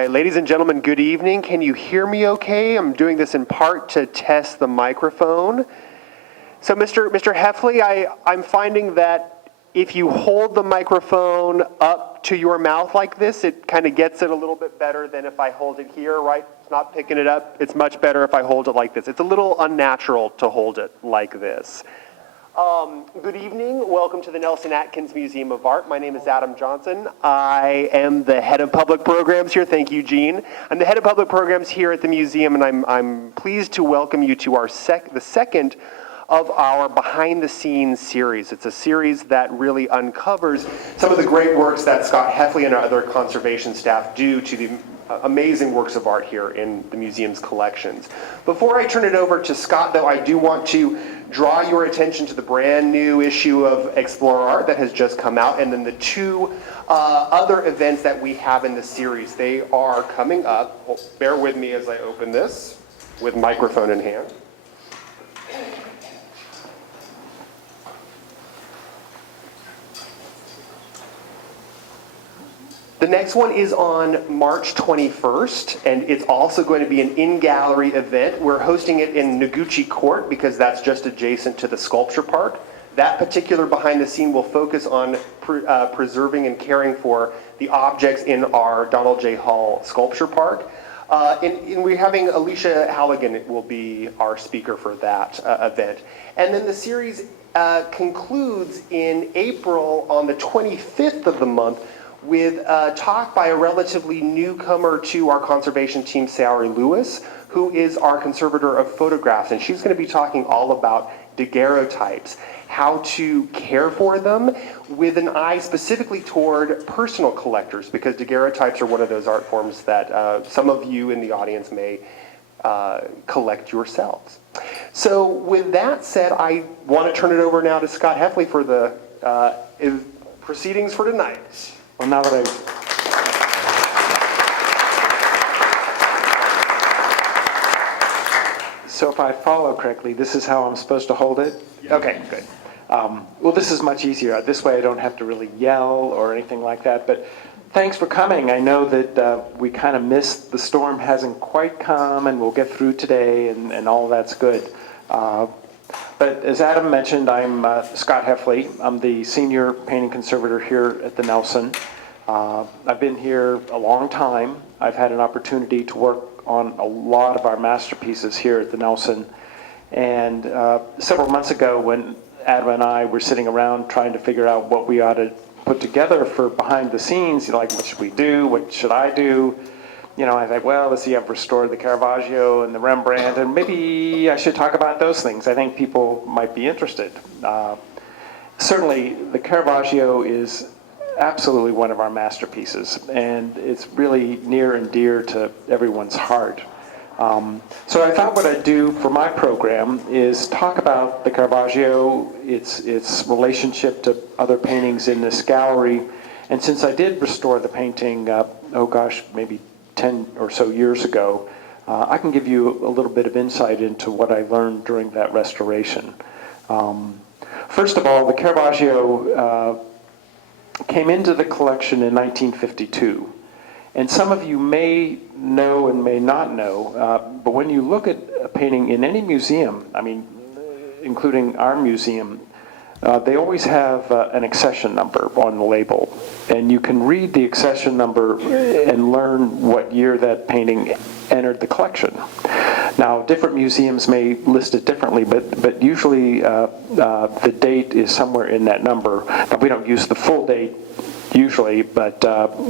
right, ladies and gentlemen, good evening. Can you hear me okay? I'm doing this in part to test the microphone. So Mr. Heffley, I'm finding that if you hold the microphone up to your mouth like this, it kind of gets it a little bit better than if I hold it here, right? It's not picking it up. It's much better if I hold it like this. It's a little unnatural to hold it like this. Good evening. Welcome to the Nelson-Atkins Museum of Art. My name is Adam Johnson. I am the head of public programs here. Thank you, Gene. I'm the head of public programs here at the museum, and I'm pleased to welcome you to our the second of our Behind the Scenes series. It's a series that really uncovers some of the great works that Scott Heffley and our other conservation staff do to the amazing works of art here in the museum's collections. Before I turn it over to Scott, though, I do want to draw your attention to the brand new issue of Explore Art that has just come out, and then the two other events that we have in the series. They are coming up. Well, bear with me as I open this with microphone in hand. The next one is on March 21st, and it's also going to be an in-gallery event. We're hosting it in Noguchi Court because that's just adjacent to the sculpture park. That particular behind the scene will focus on preserving and caring for the objects in our Donald J. Hall sculpture park. And we're having Alicia Halligan will be our speaker for that event. And then the series concludes in April on the 25th of the month with a talk by a relatively newcomer to our conservation team, Sayuri Lewis, who is our conservator of photographs. And she's going to be talking all about daguerreotypes, how to care for them with an eye specifically toward personal collectors, because daguerreotypes are one of those art forms that some of you in the audience may collect yourselves. So with that said, I want to turn it over now to Scott Heffley for the proceedings for tonight. Well, now that So if I follow correctly, this is how I'm supposed to hold it? Yeah. Okay, good. Well, this is much easier. This way I don't have to really yell or anything like that. But thanks for coming. I know that we kind of missed, the storm hasn't quite come, and we'll get through today, and all that's good. But as Adam mentioned, I'm Scott Heffley. I'm the senior painting conservator here at the Nelson. I've been here a long time. I've had an opportunity to work on a lot of our masterpieces here at the Nelson. And several months ago when Adam and I were sitting around trying to figure out what we ought to put together for behind the scenes, like what should we do, what should I do? You know, I thought, well, let's see, I've restored the Caravaggio and the Rembrandt, and maybe I should talk about those things. I think people might be interested. Certainly, the Caravaggio is absolutely one of our masterpieces, and it's really near and dear to everyone's heart. So I thought what I'd do for my program is talk about the Caravaggio, its relationship to other paintings in this gallery, and since I did restore the painting, maybe 10 or so years ago, I can give you a little bit of insight into what I learned during that restoration. First of all, the Caravaggio came into the collection in 1952. And some of you may know and may not know, but when you look at a painting in any museum, I mean, including our museum, they always have an accession number on the label. And you can read the accession number and learn what year that painting entered the collection. Now, different museums may list it differently, but usually the date is somewhere in that number. Now, we don't use the full date usually, but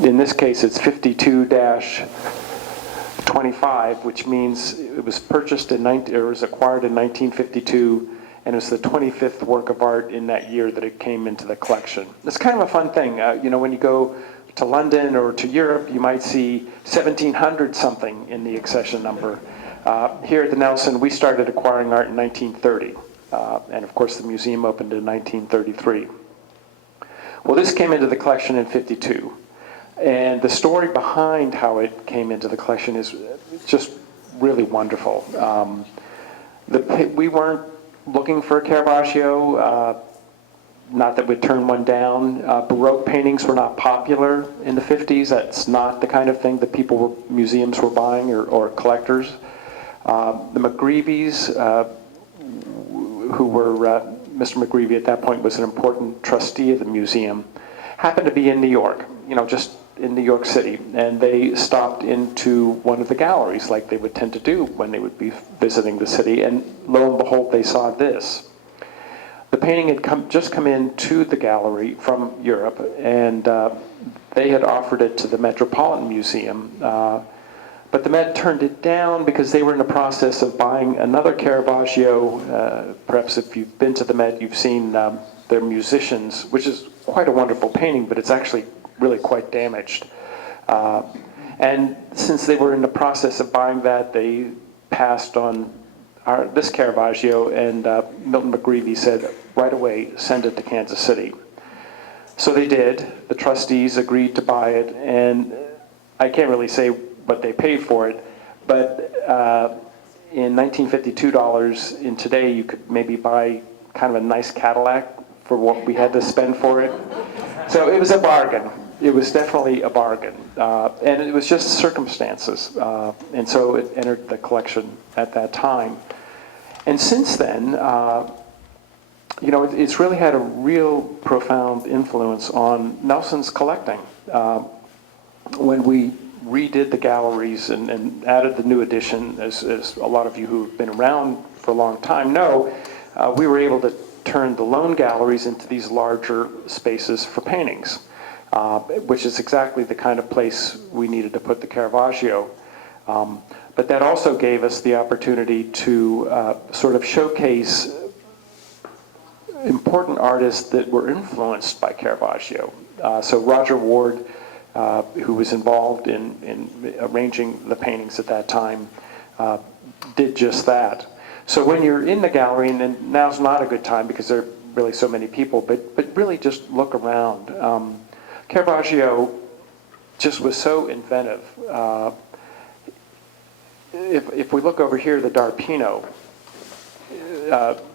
in this case it's 52-25, which means it was purchased or was acquired in 1952, and it's the 25th work of art in that year that it came into the collection. It's kind of a fun thing. You know, when you go to London or to Europe, you might see 1700 something in the accession number. Here at the Nelson, we started acquiring art in 1930, and of course the museum opened in 1933. Well, this came into the collection in 52, and the story behind how it came into the collection is just really wonderful. We weren't looking for a Caravaggio. not that we'd turn one down. Baroque paintings were not popular in the 50s. That's not the kind of thing that museums were buying or collectors. The McGreevy's, who were, Mr. McGreevy at that point was an important trustee of the museum, happened to be in New York, just in New York City, and they stopped into one of the galleries like they would tend to do when they would be visiting the city, and lo and behold, they saw this. The painting had just come into the gallery from Europe, and they had offered it to the Metropolitan Museum, but the Met turned it down because they were in the process of buying another Caravaggio. Perhaps if you've been to the Met, you've seen their Musicians, which is quite a wonderful painting, but it's actually really quite damaged. And since they were in the process of buying that, they passed on this Caravaggio, and Milton McGreevy said, right away, send it to Kansas City. So they did. The trustees agreed to buy it, and I can't really say what they paid for it, but in $1952 in today, you could maybe buy kind of a nice Cadillac for what we had to spend for it. So it was a bargain. It was definitely a bargain. And it was just circumstances. And so it entered the collection at that time. And since then, it's really had a real profound influence on Nelson's collecting. When we redid the galleries and added the new edition, as a lot of you who've been around for a long time know, we were able to turn the lone galleries into these larger spaces for paintings, which is exactly the kind of place we needed to put the Caravaggio. But that also gave us the opportunity to sort of showcase important artists that were influenced by Caravaggio. So Roger Ward, who was involved in arranging the paintings at that time, did just that. So when you're in the gallery, and now's not a good time because there are really so many people, but really just look around. Caravaggio just was so inventive. If we look over here, the D'Arpino,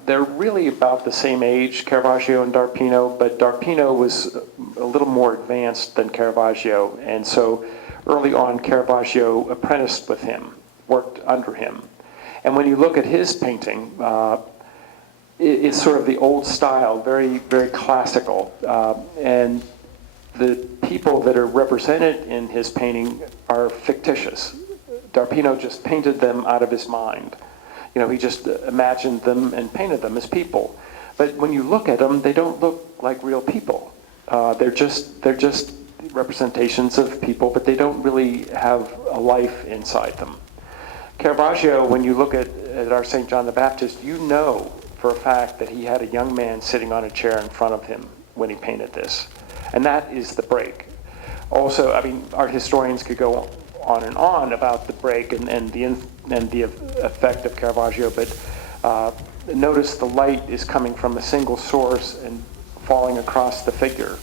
they're really about the same age, Caravaggio and D'Arpino, but D'Arpino was a little more advanced than Caravaggio, and so early on Caravaggio apprenticed with him, worked under him. And when you look at his painting, it's sort of the old style, very, very classical, and the people that are represented in his painting are fictitious. D'Arpino just painted them out of his mind. He just imagined them and painted them as people. But when you look at them, they don't look like real people. They're just representations of people, but they don't really have a life inside them. Caravaggio, when you look at our St. John the Baptist, you know for a fact that he had a young man sitting on a chair in front of him when he painted this. And that is the break. Also, our historians could go on and on about the break and the effect of Caravaggio, but notice the light is coming from a single source and falling across the figure,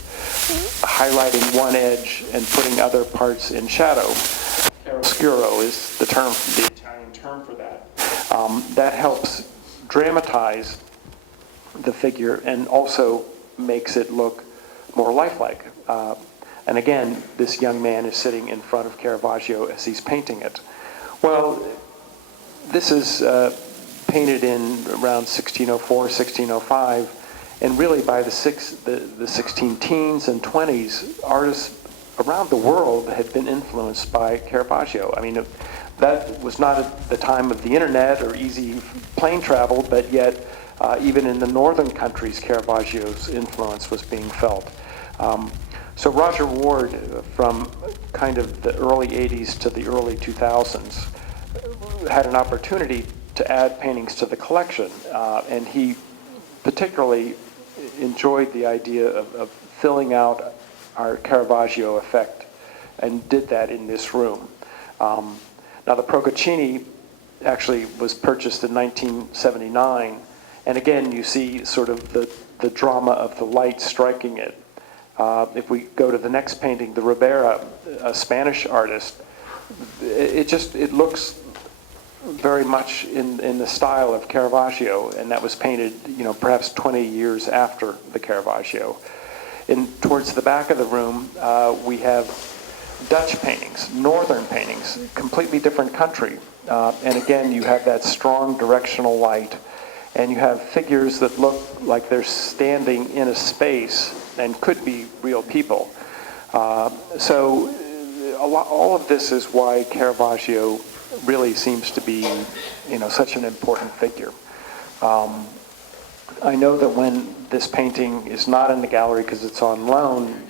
highlighting one edge and putting other parts in shadow. Chiaroscuro is the Italian term for that. That helps dramatize the figure and also makes it look more lifelike. And again, this young man is sitting in front of Caravaggio as he's painting it. Well, this is painted in around 1604, 1605, and really by the 16 teens and 20s, artists around the world had been influenced by Caravaggio. That was not at the time of the internet or easy plane travel, but yet even in the northern countries, Caravaggio's influence was being felt. So Roger Ward, from kind of the early 80s to the early 2000s, had an opportunity to add paintings to the collection, and he particularly enjoyed the idea of filling out our Caravaggio effect, and did that in this room. Now the Procaccini actually was purchased in 1979, and again you see sort of the drama of the light striking it. If we go to the next painting, the Rivera, a Spanish artist, it looks very much in the style of Caravaggio, and that was painted, perhaps 20 years after the Caravaggio. Towards the back of the room, we have Dutch paintings, northern paintings, completely different country. And again, you have that strong directional light, and you have figures that look like they're standing in a space and could be real people. So all of this is why Caravaggio really seems to be, such an important figure. I know that when this painting is not in the gallery because it's on loan,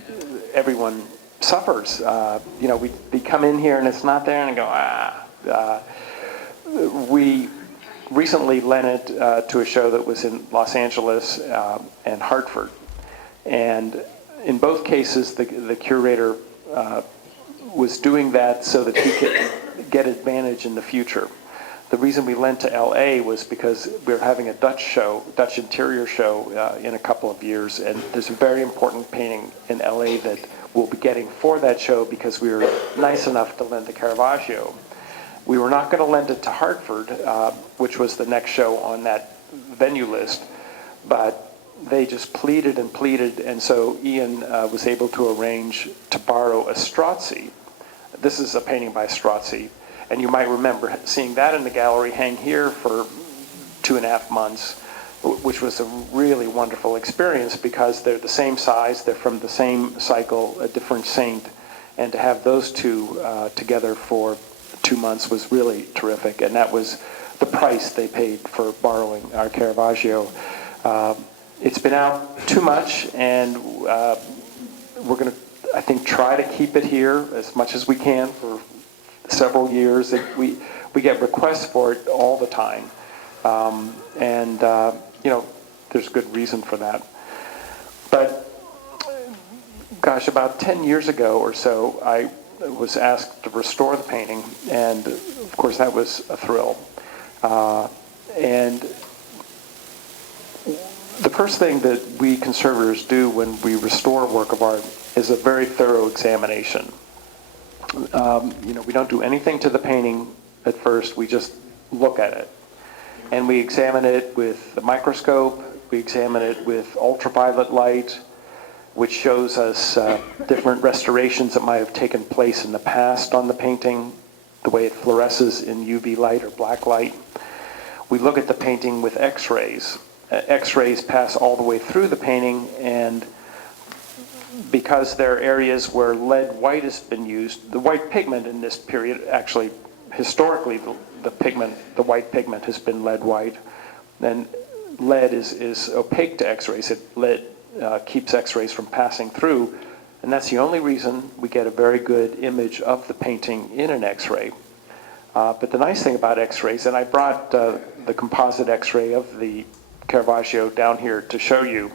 everyone suffers. We come in here and it's not there and go, we recently lent it to a show that was in Los Angeles and Hartford. And in both cases, the curator was doing that so that he could get advantage in the future. The reason we lent to LA was because we were having a Dutch interior show in a couple of years, and there's a very important painting in LA that we'll be getting for that show because we were nice enough to lend to Caravaggio. We were not going to lend it to Hartford, which was the next show on that venue list, but they just pleaded and pleaded, and so Ian was able to arrange to borrow a Strozzi. This is a painting by Strozzi, and you might remember seeing that in the gallery hang here for 2.5 months, which was a really wonderful experience because they're the same size, they're from the same cycle, a different saint, and to have those two together for 2 months was really terrific, and that was the price they paid for borrowing our Caravaggio. It's been out too much, and we're going to, I think, try to keep it here as much as we can for several years. We get requests for it all the time, and there's good reason for that. But gosh, about 10 years ago or so, I was asked to restore the painting, and of course that was a thrill. And the first thing that we conservators do when we restore a work of art is a very thorough examination. We don't do anything to the painting at first, we just look at it. And we examine it with the microscope, we examine it with ultraviolet light, which shows us different restorations that might have taken place in the past on the painting, the way it fluoresces in UV light or black light. We look at the painting with X-rays. X-rays pass all the way through the painting, and because there are areas where lead white has been used, the white pigment in this period, actually, historically, the white pigment has been lead white, and lead is opaque to X-rays. Lead keeps X-rays from passing through, and that's the only reason we get a very good image of the painting in an X-ray. But the nice thing about X-rays, and I brought the composite X-ray of the Caravaggio down here to show you,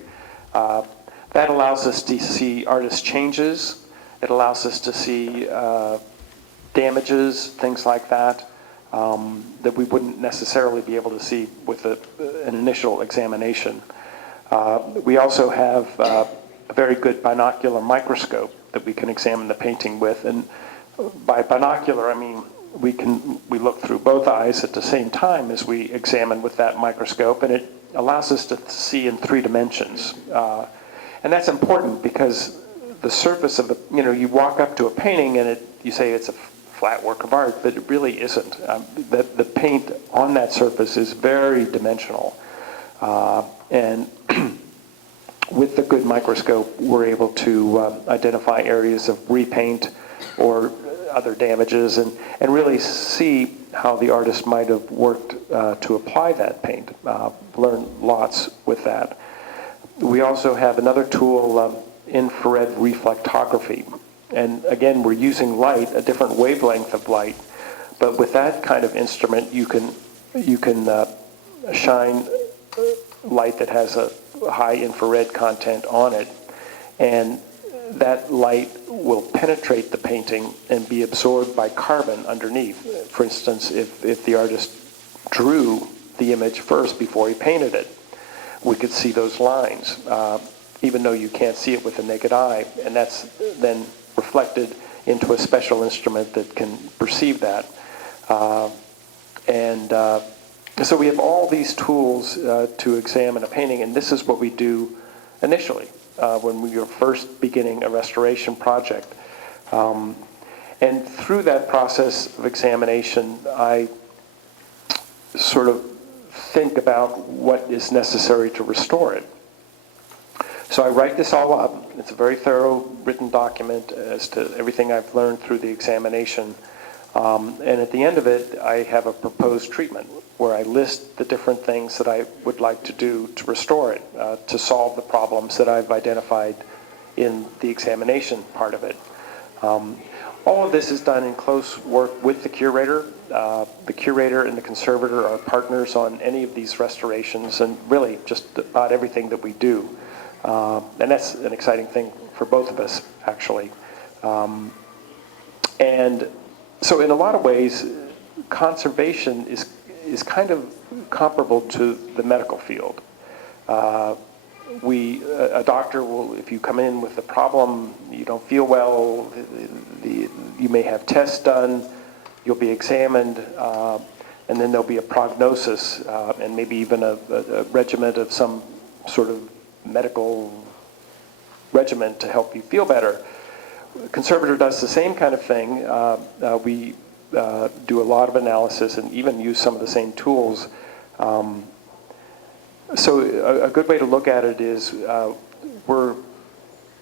that allows us to see artist changes. It allows us to see damages, things like that, that we wouldn't necessarily be able to see with an initial examination. We also have a very good binocular microscope that we can examine the painting with. And by binocular, I mean we look through both eyes at the same time as we examine with that microscope, and it allows us to see in 3 dimensions. And that's important because the surface of you walk up to a painting and you say it's a flat work of art, but it really isn't. The paint on that surface is very dimensional. And with the good microscope, we're able to identify areas of repaint or other damages and really see how the artist might have worked to apply that paint. Learn lots with that. We also have another tool, infrared reflectography. And again, we're using light, a different wavelength of light, but with that kind of instrument, you can shine light that has a high infrared content on it, and that light will penetrate the painting and be absorbed by carbon underneath. For instance, if the artist drew the image first before he painted it, we could see those lines, even though you can't see it with the naked eye, and that's then reflected into a special instrument that can perceive that. And And so we have all these tools to examine a painting, and this is what we do initially when we are first beginning a restoration project. And through that process of examination, I sort of think about what is necessary to restore it. So I write this all up. It's a very thorough written document as to everything I've learned through the examination. And at the end of it, I have a proposed treatment where I list the different things that I would like to do to restore it, to solve the problems that I've identified in the examination part of it. All of this is done in close work with the curator. The curator and the conservator are partners on any of these restorations, and really just about everything that we do. And that's an exciting thing for both of us, actually. And so in a lot of ways, conservation is kind of comparable to the medical field. A doctor will, if you come in with a problem, you don't feel well, you may have tests done, you'll be examined, and then there'll be a prognosis, and maybe even a regimen of some sort of medical regimen to help you feel better. Conservator does the same kind of thing. We do a lot of analysis and even use some of the same tools. So a good way to look at it is we're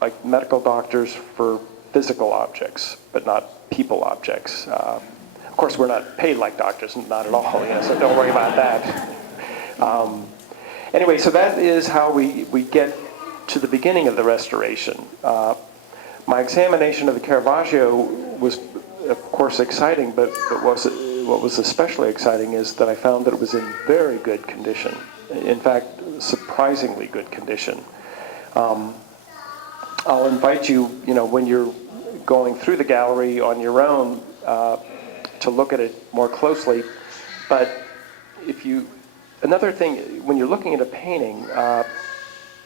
like medical doctors for physical objects, but not people objects. Of course, we're not paid like doctors, not at all, so don't worry about that. Anyway, so that is how we get to the beginning of the restoration. My examination of the Caravaggio was, of course, exciting, but what was especially exciting is that I found that it was in very good condition. In fact, surprisingly good condition. I'll invite you, when you're going through the gallery on your own, to look at it more closely. But another thing, when you're looking at a painting,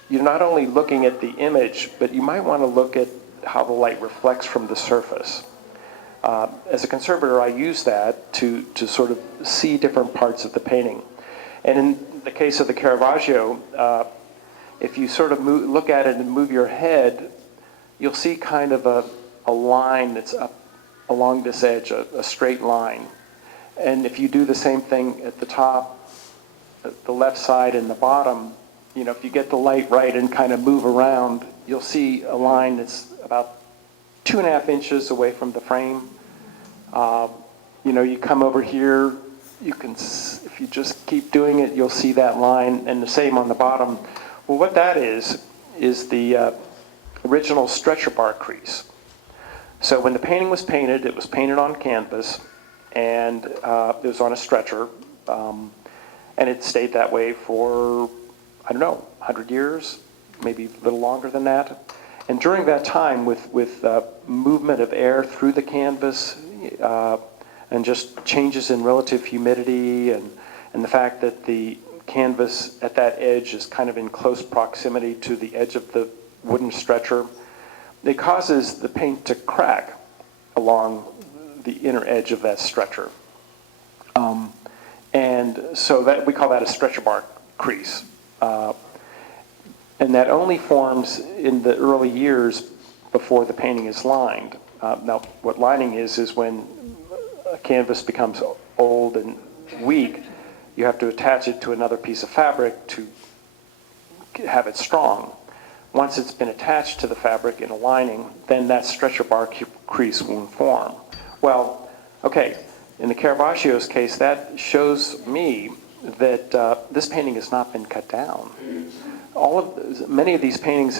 you're not only looking at the image, but you might want to look at how the light reflects from the surface. As a conservator, I use that to sort of see different parts of the painting. And in the case of the Caravaggio, if you sort of look at it and move your head, you'll see kind of a line that's up along this edge, a straight line. And if you do the same thing at the top, the left side and the bottom, if you get the light right and kind of move around, you'll see a line that's about 2.5 inches away from the frame. You come over here, if you just keep doing it, you'll see that line, and the same on the bottom. Well, what that is the original stretcher bar crease. So when the painting was painted, it was painted on canvas, and it was on a stretcher, and it stayed that way for, 100 years, maybe a little longer than that. And during that time, with movement of air through the canvas, and just changes in relative humidity, and the fact that the canvas at that edge is kind of in close proximity to the edge of the wooden stretcher, it causes the paint to crack along the inner edge of that stretcher. And so that we call that a stretcher bar crease. And that only forms in the early years before the painting is lined. Now, what lining is when a canvas becomes old and weak, you have to attach it to another piece of fabric to have it strong. Once it's been attached to the fabric in a lining, then that stretcher bar crease won't form. Well, okay, in the Caravaggio's case, that shows me that this painting has not been cut down. Many of these paintings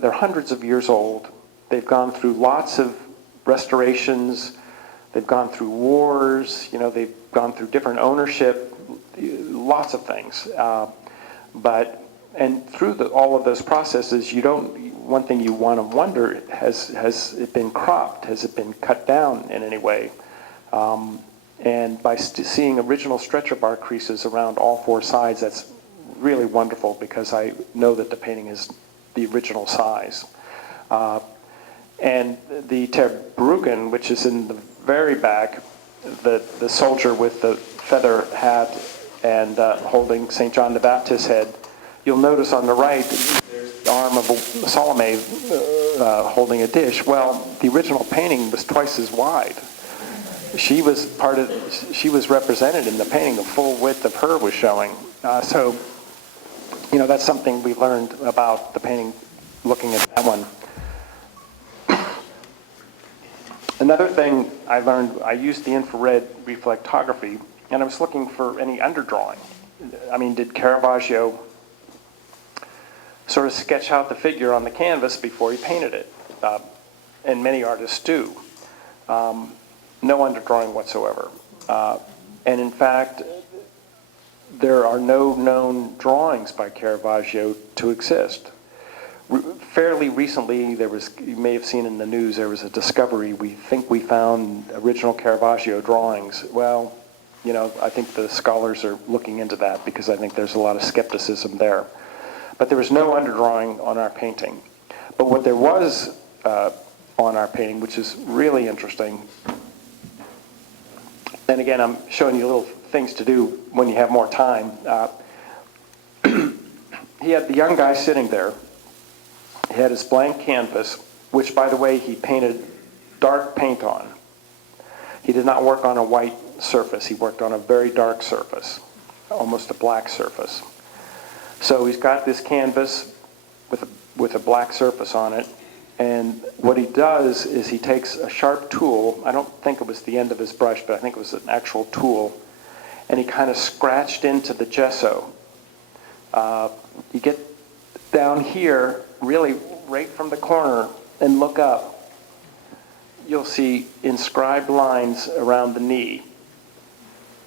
they're hundreds of years old. They've gone through lots of restorations. They've gone through wars. They've gone through different ownership, lots of things. And through all of those processes, one thing you want to wonder, has it been cropped? Has it been cut down in any way? And by seeing original stretcher bar creases around all four sides, that's really wonderful, because I know that the painting is the original size. And the Terbruggen, which is in the very back, the soldier with the feather hat and holding St. John the Baptist's head. You'll notice on the right, there's the arm of a Salome holding a dish. Well, the original painting was twice as wide. She was represented in the painting. The full width of her was showing. So, that's something we learned about the painting looking at that one. Another thing I learned, I used the infrared reflectography, and I was looking for any underdrawing. I mean, did Caravaggio sort of sketch out the figure on the canvas before he painted it? And many artists do. No underdrawing whatsoever. And in fact, there are no known drawings by Caravaggio to exist. Fairly recently, you may have seen in the news, there was a discovery. We think we found original Caravaggio drawings. Well, I think the scholars are looking into that because I think there's a lot of skepticism there. But there was no underdrawing on our painting. But what there was on our painting, which is really interesting, and again, I'm showing you little things to do when you have more time. He had the young guy sitting there. He had his blank canvas, which, by the way, he painted dark paint on. He did not work on a white surface. He worked on a very dark surface, almost a black surface. So he's got this canvas with a black surface on it, and what he does is he takes a sharp tool. I don't think it was the end of his brush, but I think it was an actual tool, and he kind of scratched into the gesso. You get down here, really right from the corner, and look up. You'll see inscribed lines around the knee,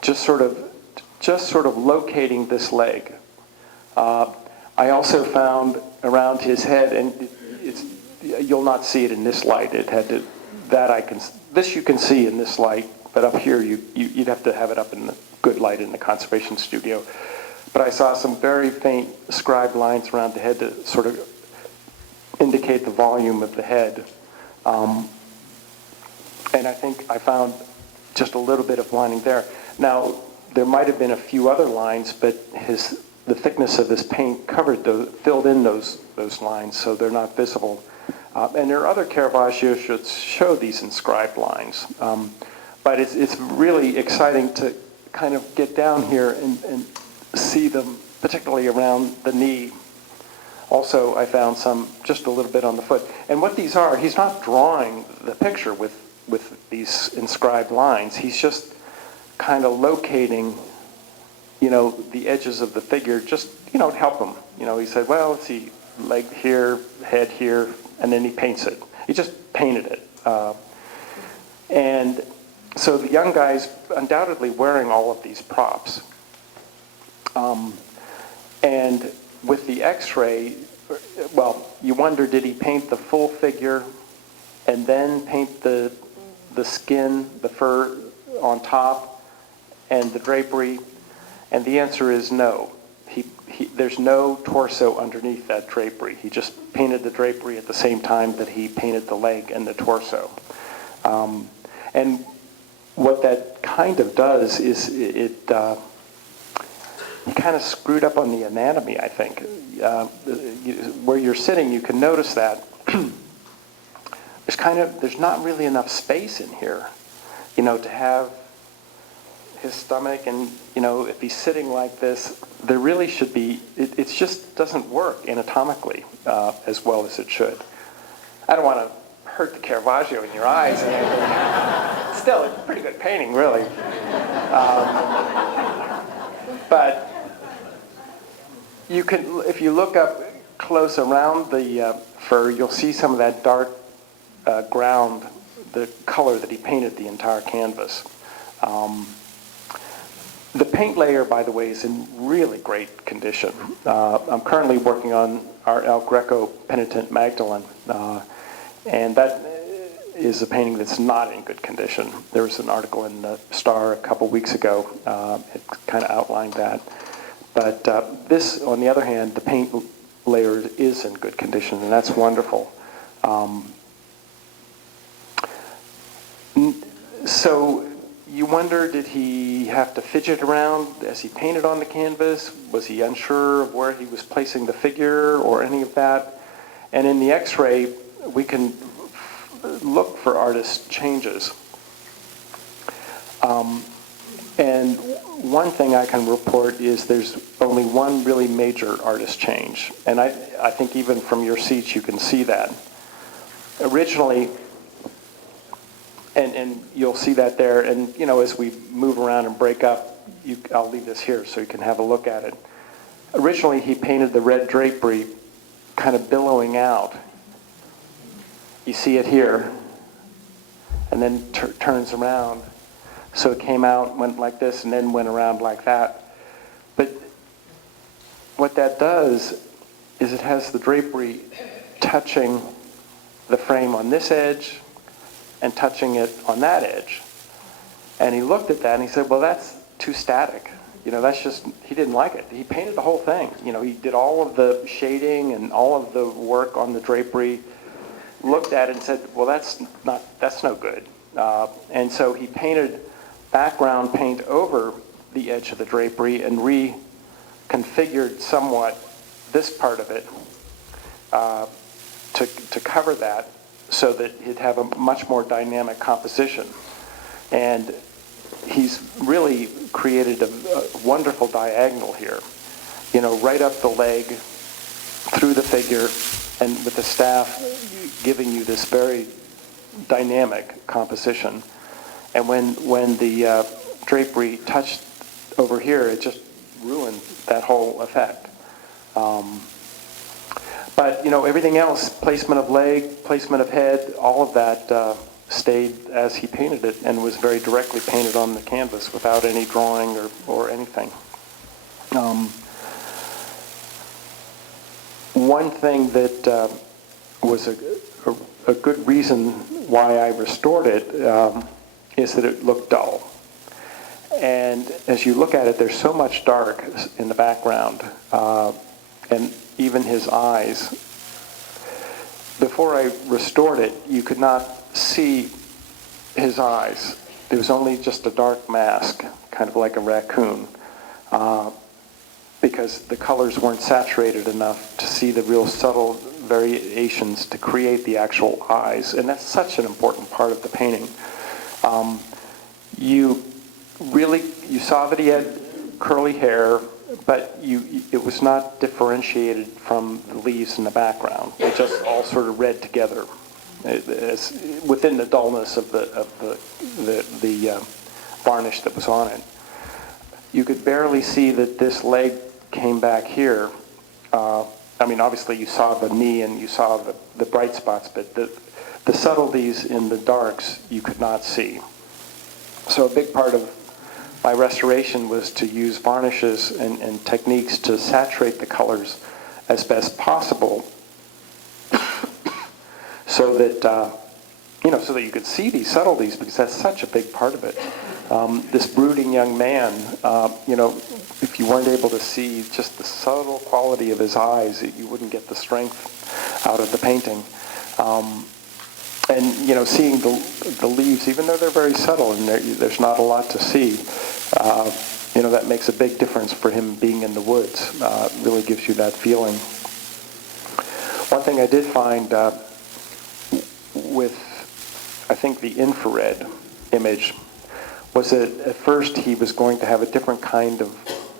just sort of locating this leg. I also found around his head, and you'll not see it in this light. This you can see in this light, but up here you'd have to have it up in the good light in the conservation studio. But I saw some very faint scribed lines around the head to sort of indicate the volume of the head. And I think I found just a little bit of lining there. Now, there might have been a few other lines, but the thickness of his paint filled in those lines, so they're not visible. And there are other Caravaggio that show these inscribed lines. But it's really exciting to kind of get down here and see them, particularly around the knee. Also, I found just a little bit on the foot. And what these are, he's not drawing the picture with these inscribed lines. He's just kind of locating, the edges of the figure, just, to help him. He said, well, let's see, leg here, head here, and then he paints it. He just painted it. And so the young guy's undoubtedly wearing all of these props. And with the X-ray, well, you wonder, did he paint the full figure and then paint the skin, the fur on top, and the drapery? And the answer is no. There's no torso underneath that drapery. He just painted the drapery at the same time that he painted the leg and the torso. And what that kind of does is he kind of screwed up on the anatomy, I think. Where you're sitting, you can notice that there's not really enough space in here, to have his stomach, and if he's sitting like this, there really should be. It just doesn't work anatomically as well as it should. I don't want to hurt the Caravaggio in your eyes. Still, it's a pretty good painting, really. But you can, if you look up close around the fur, you'll see some of that dark ground, the color that he painted the entire canvas. The paint layer, by the way, is in really great condition. I'm currently working on our El Greco Penitent Magdalene, and that is a painting that's not in good condition. There was an article in the Star a couple weeks ago. It kind of outlined that. But this, on the other hand, the paint layer is in good condition, and that's wonderful. So you wonder, did he have to fidget around as he painted on the canvas? Was he unsure of where he was placing the figure or any of that? And in the X-ray, we can look for artist changes. And one thing I can report is there's only one really major artist change. And I think even from your seats you can see that. Originally, and you'll see that there, and as we move around and break up, I'll leave this here so you can have a look at it. Originally he painted the red drapery kind of billowing out. You see it here, and then turns around. So it came out, went like this, and then went around like that. But what that does is it has the drapery touching the frame on this edge and touching it on that edge. And he looked at that and he said, well, that's too static. That's just, he didn't like it. He painted the whole thing. He did all of the shading and all of the work on the drapery, looked at it and said, well, that's no good. And so he painted background paint over the edge of the drapery and reconfigured somewhat this part of it to cover that so that it'd have a much more dynamic composition. And he's really created a wonderful diagonal here, right up the leg, through the figure, and with the staff giving you this very dynamic composition. And when the drapery touched over here, it just ruined that whole effect. But everything else, placement of leg, placement of head, all of that stayed as he painted it and was very directly painted on the canvas without any drawing or anything. One thing that was a good reason why I restored it is that it looked dull. And as you look at it, there's so much dark in the background, and even his eyes. Before I restored it, you could not see his eyes. There was only just a dark mask, kind of like a raccoon, because the colors weren't saturated enough to see the real subtle variations to create the actual eyes. And that's such an important part of the painting. You saw that he had curly hair, but it was not differentiated from the leaves in the background. They just all sort of read together within the dullness of the varnish that was on it. You could barely see that this leg came back here. Obviously you saw the knee and you saw the bright spots, but the subtleties in the darks you could not see. So a big part of my restoration was to use varnishes and techniques to saturate the colors as best possible, so that so that you could see these subtleties, because that's such a big part of it. This brooding young man, if you weren't able to see just the subtle quality of his eyes, you wouldn't get the strength out of the painting. And seeing the leaves, even though they're very subtle and there's not a lot to see, that makes a big difference for him being in the woods. Really gives you that feeling. One thing I did find with, I think, the infrared image was that at first he was going to have a different kind of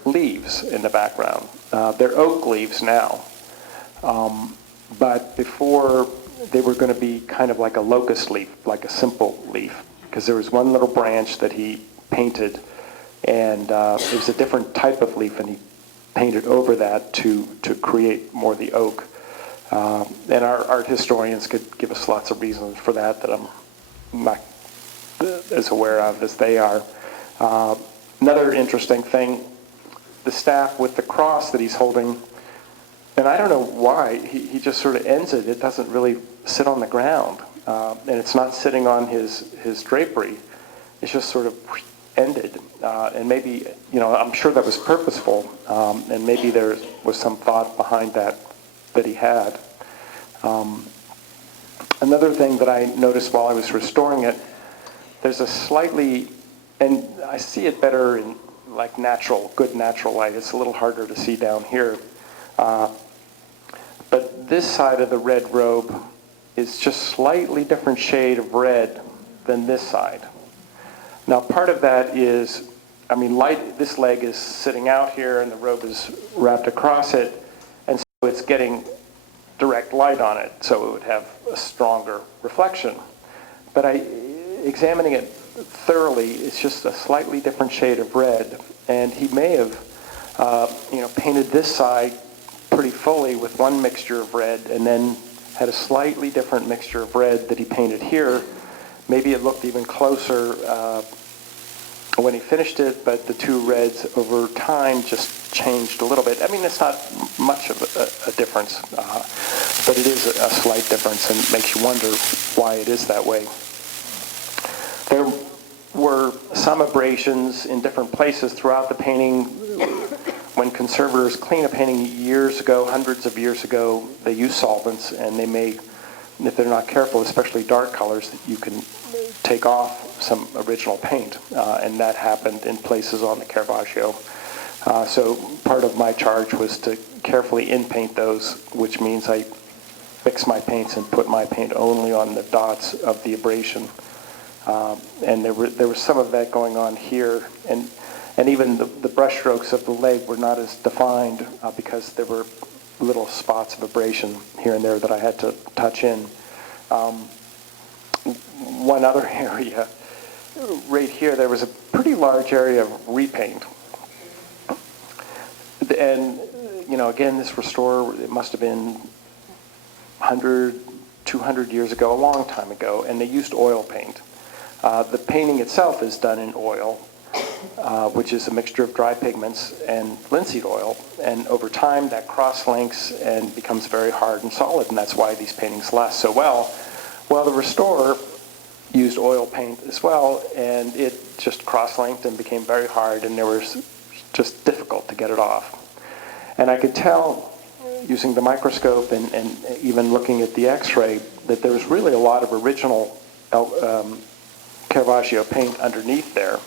leaves in the background. They're oak leaves now, but before they were going to be kind of like a locust leaf, like a simple leaf, because there was one little branch that he painted, and it was a different type of leaf, and he painted over that to create more the oak. And our art historians could give us lots of reasons for that I'm not as aware of as they are. Another interesting thing, the staff with the cross that he's holding, and I don't know why, he just sort of ends it. It doesn't really sit on the ground, and it's not sitting on his drapery. It's just sort of ended, and maybe, I'm sure that was purposeful, and maybe there was some thought behind that he had. Another thing that I noticed while I was restoring it, there's a slightly and I see it better in like good natural light. It's a little harder to see down here. But this side of the red robe is just slightly different shade of red than this side. Now, part of that is, I mean, this leg is sitting out here and the robe is wrapped across it, and so it's getting direct light on it, so it would have a stronger reflection. But examining it thoroughly, it's just a slightly different shade of red, and he may have, painted this side pretty fully with one mixture of red, and then had a slightly different mixture of red that he painted here. Maybe it looked even closer when he finished it, but the two reds over time just changed a little bit. I mean, it's not much of a difference, but it is a slight difference, and makes you wonder why it is that way. There were some abrasions in different places throughout the painting. When conservators clean a painting years ago, hundreds of years ago, they use solvents, and they may, if they're not careful, especially dark colors, you can take off some original paint, and that happened in places on the Caravaggio. So part of my charge was to carefully in-paint those, which means I mix my paints and put my paint only on the dots of the abrasion. And there was some of that going on here, and even the brush strokes of the leg were not as defined because there were little spots of abrasion here and there that I had to touch in. One other area, right here, there was a pretty large area of repaint. And, again, this restorer, it must have been 100, 200 years ago, a long time ago, and they used oil paint. The painting itself is done in oil, which is a mixture of dry pigments and linseed oil, and over time that cross-links and becomes very hard and solid, and that's why these paintings last so well. Well, the restorer used oil paint as well, and it just cross-linked and became very hard, and it was just difficult to get it off. And I could tell, using the microscope and even looking at the x-ray, that there was really a lot of original Caravaggio paint underneath there.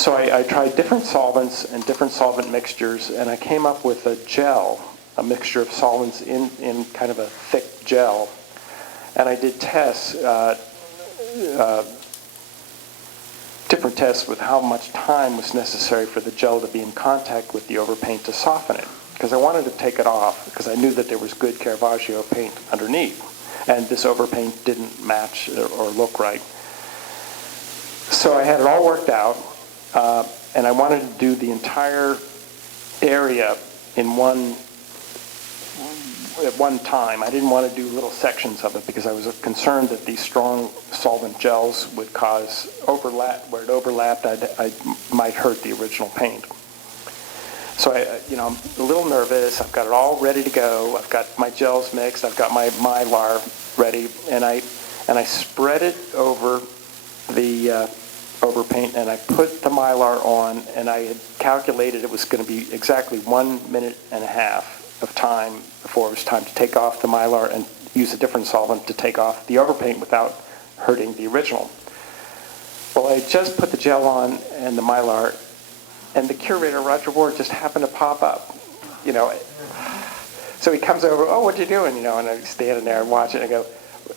So I tried different solvents and different solvent mixtures, and I came up with a gel, a mixture of solvents in kind of a thick gel. And I did tests, different tests with how much time was necessary for the gel to be in contact with the overpaint to soften it. Because I wanted to take it off, because I knew that there was good Caravaggio paint underneath. And this overpaint didn't match or look right. So I had it all worked out, and I wanted to do the entire area at one time. I didn't want to do little sections of it because I was concerned that these strong solvent gels would cause overlap. Where it overlapped, I might hurt the original paint. So I'm a little nervous. I've got it all ready to go. I've got my gels mixed. I've got my Mylar ready, and I spread it over the overpaint, and I put the Mylar on, and I had calculated it was going to be exactly 1.5 minutes of time before it was time to take off the Mylar and use a different solvent to take off the overpaint without hurting the original. Well, I just put the gel on and the Mylar, and the curator, Roger Ward, just happened to pop up, So he comes over, "Oh, what you doing?" And I'm standing there and watching, and I go,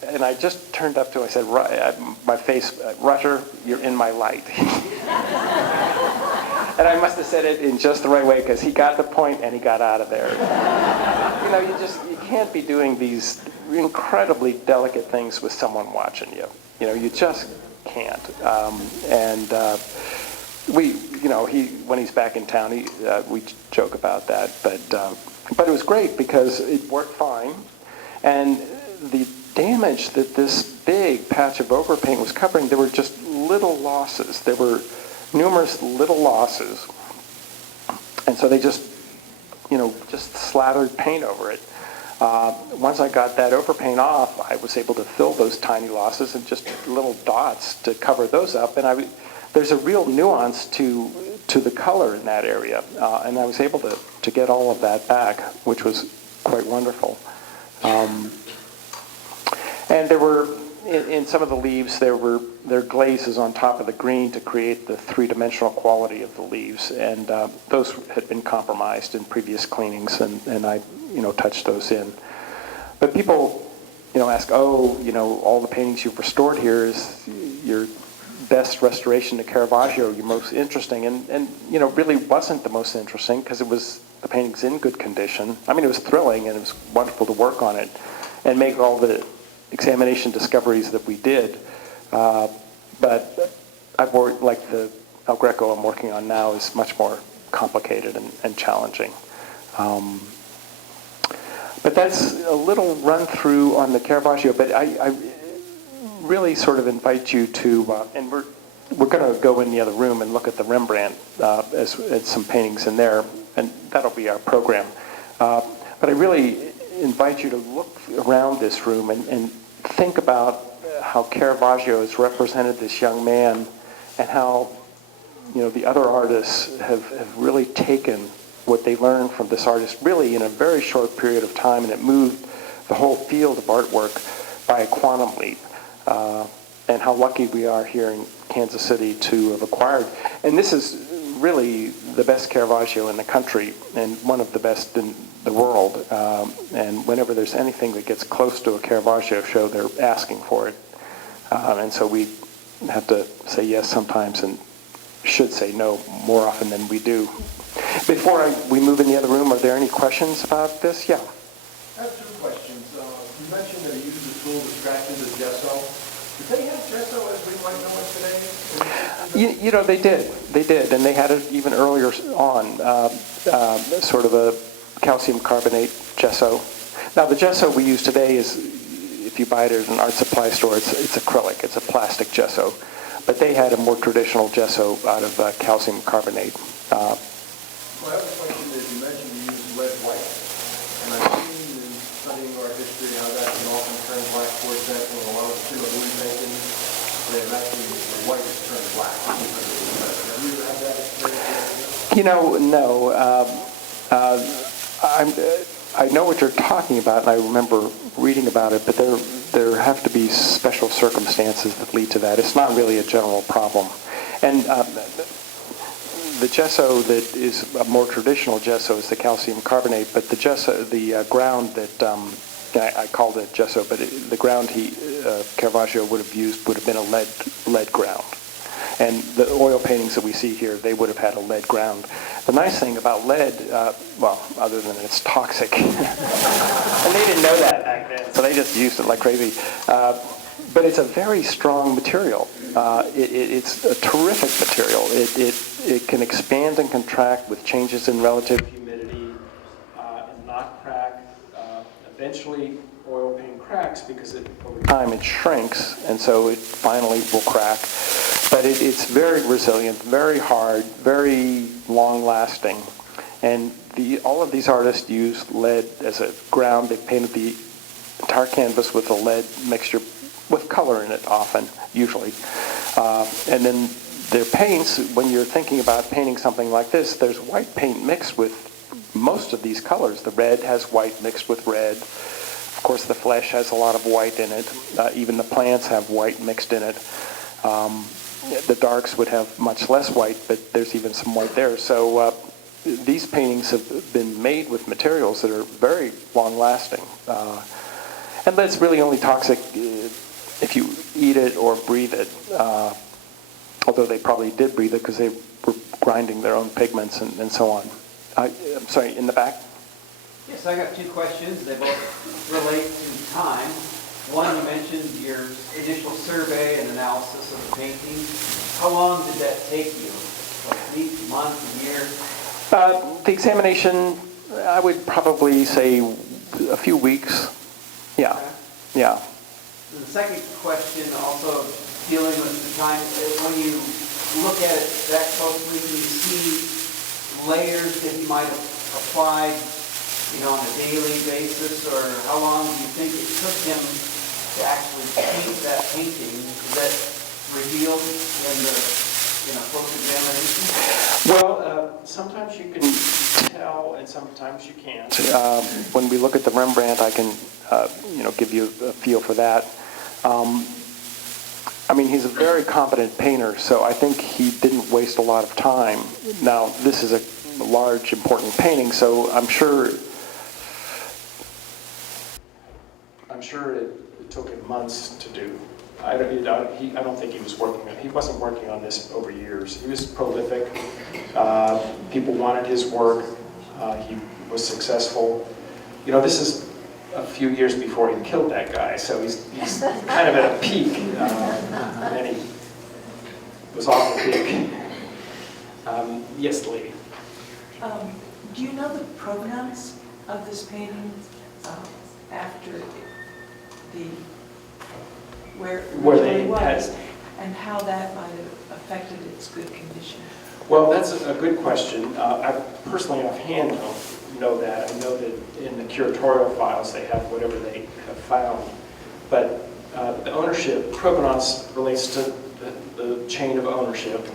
and I just turned up to him, I said, my face, "Roger, you're in my light." And I must have said it in just the right way, because he got the point and he got out of there. You can't be doing these incredibly delicate things with someone watching you. You just can't. When he's back in town, we joke about that. But it was great because it worked fine, and the damage that this big patch of overpaint was covering, there were just little losses. There were numerous little losses, and so they just slathered paint over it. Once I got that overpaint off, I was able to fill those tiny losses and just little dots to cover those up, and there's a real nuance to the color in that area, and I was able to get all of that back, which was quite wonderful. And there were in some of the leaves, there are glazes on top of the green to create the three-dimensional quality of the leaves, and those had been compromised in previous cleanings, and I, touched those in. But people, ask, all the paintings you've restored here is your best restoration to Caravaggio, your most interesting, and really wasn't the most interesting because the painting's in good condition. I mean, it was thrilling and it was wonderful to work on it and make all the examination discoveries that we did. But I've worked, like the El Greco I'm working on now is much more complicated and challenging. But that's a little run through on the Caravaggio, but I really sort of invite you to, and we're going to go in the other room and look at the Rembrandt as some paintings in there, and that'll be our program. But I really invite you to look around this room and think about how Caravaggio has represented this young man, and how the other artists have really taken what they learned from this artist really in a very short period of time, and it moved the whole field of artwork by a quantum leap. And how lucky we are here in Kansas City to have acquired. And this is really the best Caravaggio in the country and one of the best in the world. And whenever there's anything that gets close to a Caravaggio show, they're asking for it. And so we have to say yes sometimes and should say no more often than we do. Before we move in the other room, are there any questions about this? Yeah. I have two questions. You mentioned that he used the tool to scratch into the gesso. Did they have gesso as we might know it today? They did, and they had it even earlier on, sort of a calcium carbonate gesso. Now, the gesso we use today is, if you buy it at an art supply store, it's acrylic, it's a plastic gesso. But they had a more traditional gesso out of calcium carbonate. My other question is, you mentioned you use lead white, and I've seen in studying art history how that can often turn black. For example, in a lot of the Louis paintings, they've actually, the white is turned black. Have you ever had that experience? No. I know what you're talking about, and I remember reading about it, but there have to be special circumstances that lead to that. It's not really a general problem. And the gesso that is a more traditional gesso is the calcium carbonate, but the gesso, the ground that I called it gesso, but the ground Caravaggio would have used would have been a lead ground. And the oil paintings that we see here, they would have had a lead ground. The nice thing about lead, other than it's toxic, and they didn't know that back then, so they just used it like crazy. But it's a very strong material. It's a terrific material. It can expand and contract with changes in relative humidity and not crack. Eventually, oil paint cracks because over time it shrinks, and so it finally will crack. But it's very resilient, very hard, very long-lasting. And all of these artists use lead as a ground. They painted the entire canvas with a lead mixture with color in it often, usually. And then their paints, when you're thinking about painting something like this, there's white paint mixed with most of these colors. The red has white mixed with red. Of course, the flesh has a lot of white in it. Even the plants have white mixed in it. The darks would have much less white, but there's even some white there. So these paintings have been made with materials that are very long-lasting. And lead's really only toxic if you eat it or breathe it, although they probably did breathe it because they were grinding their own pigments and so on. I'm sorry, in the back? Yes, I got two questions. They both relate to time. One, you mentioned your initial survey and analysis of the painting. How long did that take you? Like a week, a month, a year? The examination, I would probably say a few weeks. Yeah, Okay. yeah. And the second question, also dealing with the time, when you look at it that closely, can you see layers that you might have applied, on a daily basis, or how long do you think it took him to actually paint that painting? Is that revealed in the close examination? Well, sometimes you can tell, and sometimes you can't. When we look at the Rembrandt, I can, give you a feel for that. I mean, he's a very competent painter, so I think he didn't waste a lot of time. Now, this is a large, important painting, so I'm sure it took him months to do. I don't think he wasn't working on this over years. He was prolific. People wanted his work. He was successful. You know, this is a few years before he killed that guy, so he's kind of at a peak, and he was off the peak. Yes, the lady. Do you know the provenance of this painting after where they it was, had, and how that might have affected its good condition? Well, that's a good question. I personally offhand don't know that. I know that in the curatorial files they have whatever they have found. But the ownership, provenance relates to the chain of ownership.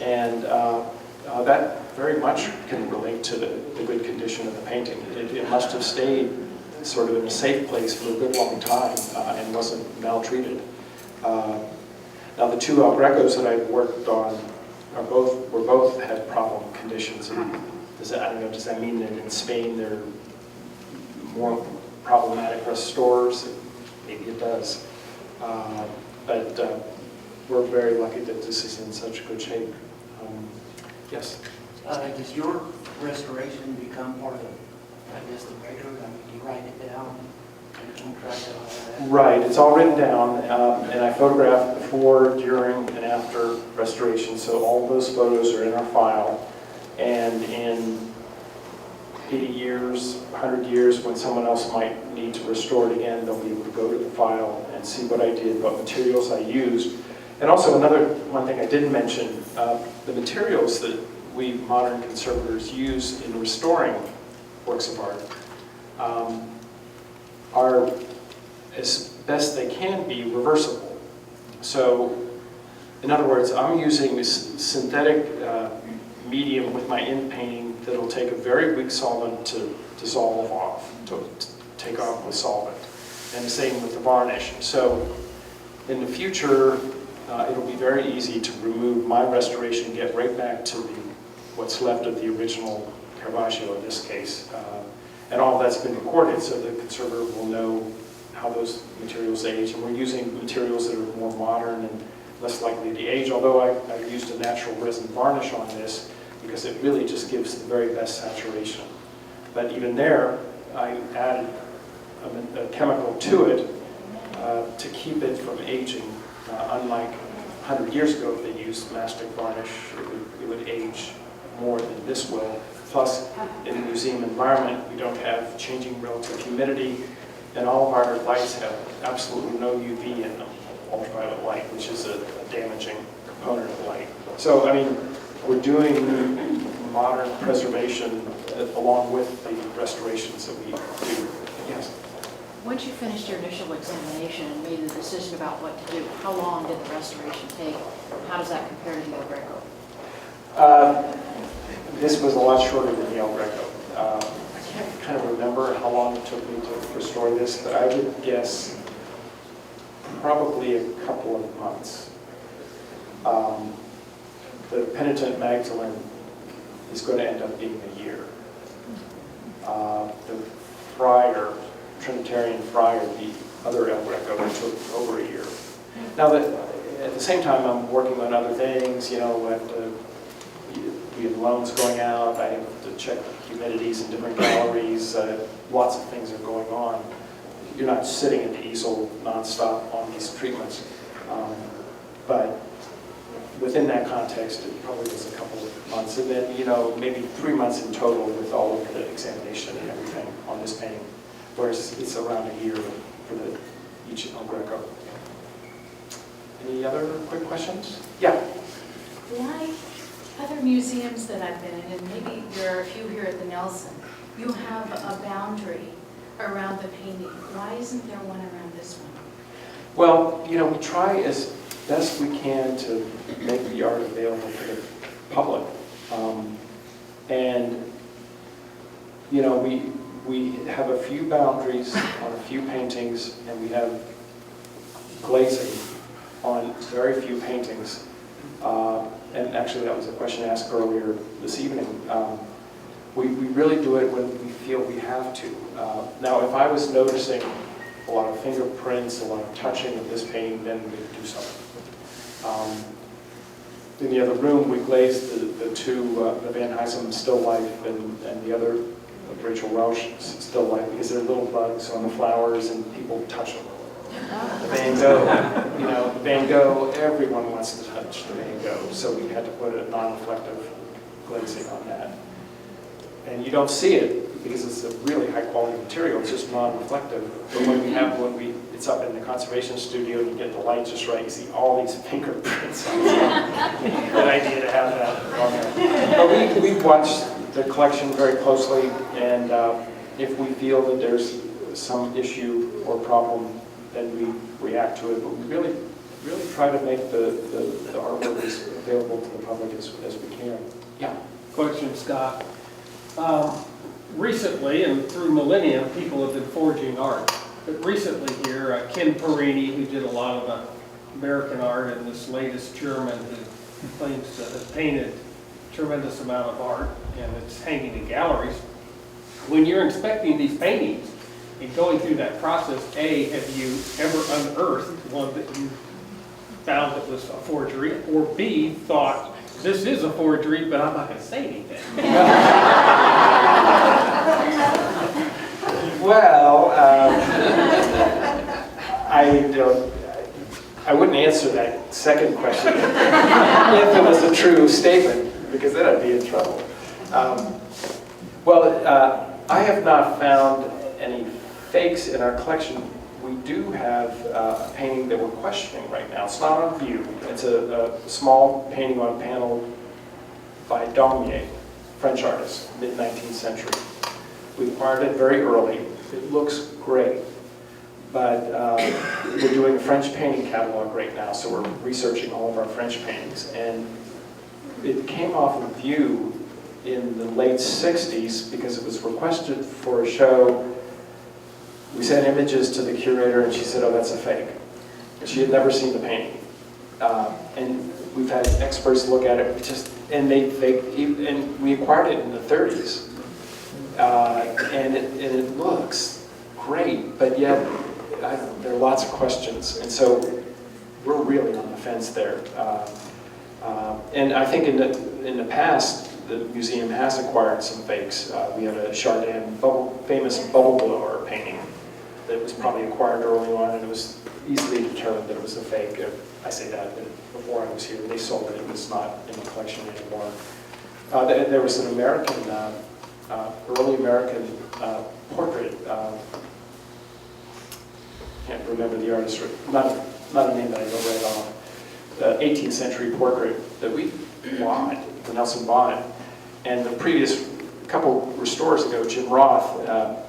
And that very much can relate to the good condition of the painting. It must have stayed sort of in a safe place for a good long time and wasn't maltreated. Now the two El Grecos that I've worked on were both had problem conditions. And does that mean that in Spain they're more problematic restores? Maybe it does. But we're very lucky that this is in such good shape. Yes? Does your restoration become part of, I guess, the record? I mean, you write it down and keep track of all that? Right, it's all written down, and I photographed before, during, and after restoration, so all those photos are in our file. And in 80 years, 100 years, when someone else might need to restore it again, they'll be able to go to the file and see what I did, what materials I used. And also one thing I didn't mention, the materials that we modern conservators use in restoring works of art are, as best they can be, reversible. So, in other words, I'm using this synthetic medium with my ink painting that'll take a very weak solvent to dissolve off, to take off with solvent. And the same with the varnish. So, in the future, it'll be very easy to remove my restoration, get right back to what's left of the original Caravaggio in this case. And all that's been recorded, so the conservator will know how those materials age. And we're using materials that are more modern and less likely to age, although I've used a natural resin varnish on this because it really just gives the very best saturation. But even there, I added a chemical to it to keep it from aging. Unlike 100 years ago, if they used mastic varnish, it would age more than this will. Plus, in the museum environment, we don't have changing relative humidity, and all of our lights have absolutely no UV in them, ultraviolet light, which is a damaging component of light. So, I mean, we're doing modern preservation along with the restorations that we do. Yes? Once you finished your initial examination and made the decision about what to do, how long did the restoration take? How does that compare to the El Greco? This was a lot shorter than the El Greco. I can't kind of remember how long it took me to restore this, but I would guess probably a couple of months. The Penitent Magdalene is going to end up being a year. The Friar, Trinitarian Friar, the other El Greco, took over a year. Now, at the same time, I'm working on other things. You know, we have loans going out. I have to check humidities in different galleries. Lots of things are going on. You're not sitting at the easel nonstop on these treatments. But within that context, it probably was a couple of months. And then, you know, maybe 3 months in total with all of the examination and everything on this painting. Whereas it's around a year for each El Greco. Any other quick questions? Yeah. Like other museums that I've been in, and maybe there are a few here at the Nelson, you have a boundary around the painting. Why isn't there one around this one? Well, you know, we try as best we can to make the art available to the public. And, you know, we have a few boundaries on a few paintings, and we have glazing on very few paintings. And actually, that was a question asked earlier this evening. We really do it when we feel we have to. Now, if I was noticing a lot of fingerprints, a lot of touching of this painting, then we would do something. In the other room, we glazed the two, the Van Huysum Still Life and the other Rachel Welsh Still Life, because they're little bugs on the flowers and people touch them. The Van Gogh, you know, the Van Gogh, everyone wants to touch the Van Gogh, so we had to put a non-reflective glazing on that. And you don't see it because it's a really high quality material, it's just non-reflective. But it's up in the conservation studio and you get the light just right, you see all these fingerprints on it. Good idea to have that on there. But we watch the collection very closely, and if we feel that there's some issue or problem, then we react to it. But we really try to make the artwork as available to the public as we can. Yeah. Question, Scott. Recently, and through millennia, people have been forging art. But recently here, Ken Perini, who did a lot of American art, and this latest German who claims to have painted a tremendous amount of art, and it's hanging in galleries. When you're inspecting these paintings and going through that process, A, have you ever unearthed one that you found that was a forgery, or B, thought, this is a forgery, but I'm not going to say anything? Well, I wouldn't answer that second question if it was a true statement, because then I'd be in trouble. I have not found any fakes in our collection. We do have a painting that we're questioning right now. It's not on view. It's a small painting on panel by Daumier, French artist, mid-19th century. We acquired it very early. It looks great, but we're doing a French painting catalog right now, so we're researching all of our French paintings. And it came off of view in the late 60s because it was requested for a show. We sent images to the curator and she said, oh, that's a fake. She had never seen the painting. And we've had experts look at it, and we acquired it in the 30s. And it looks great, but yet there are lots of questions. And so we're really on the fence there. And I think in the past, the museum has acquired some fakes. We had a Chardin famous bubble blower painting that was probably acquired early on, and it was easily determined that it was a fake. I say that before I was here. They sold it. It was not in the collection anymore. There was an American, early American portrait. Can't remember the artist. Not a name that I know right off. 18th century portrait that we bought, the Nelson bought. And the previous couple restorers ago, Jim Roth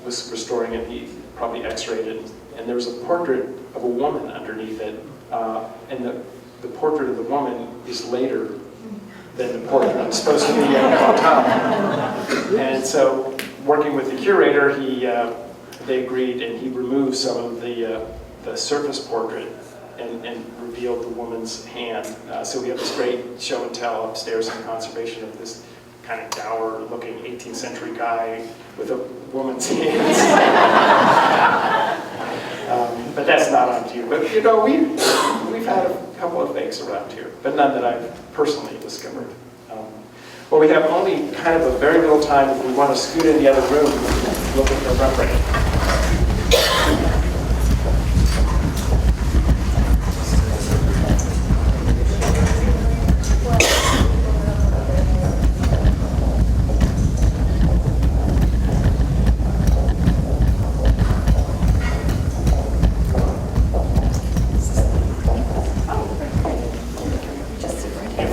was restoring it. He probably x-rayed it, and there was a portrait of a woman underneath it, and the portrait of the woman is later than the portrait that was supposed to be on top. And so, working with the curator, they agreed, and he removed some of the surface portrait and revealed the woman's hand. So we have this great show and tell upstairs in conservation of this kind of dour-looking 18th century guy with a woman's hands. But that's not on view. But you know, we've had a couple of fakes around here, but none that I've personally discovered. Well, we have only kind of a very little time. If we want to scoot in the other room, look at the Rembrandt.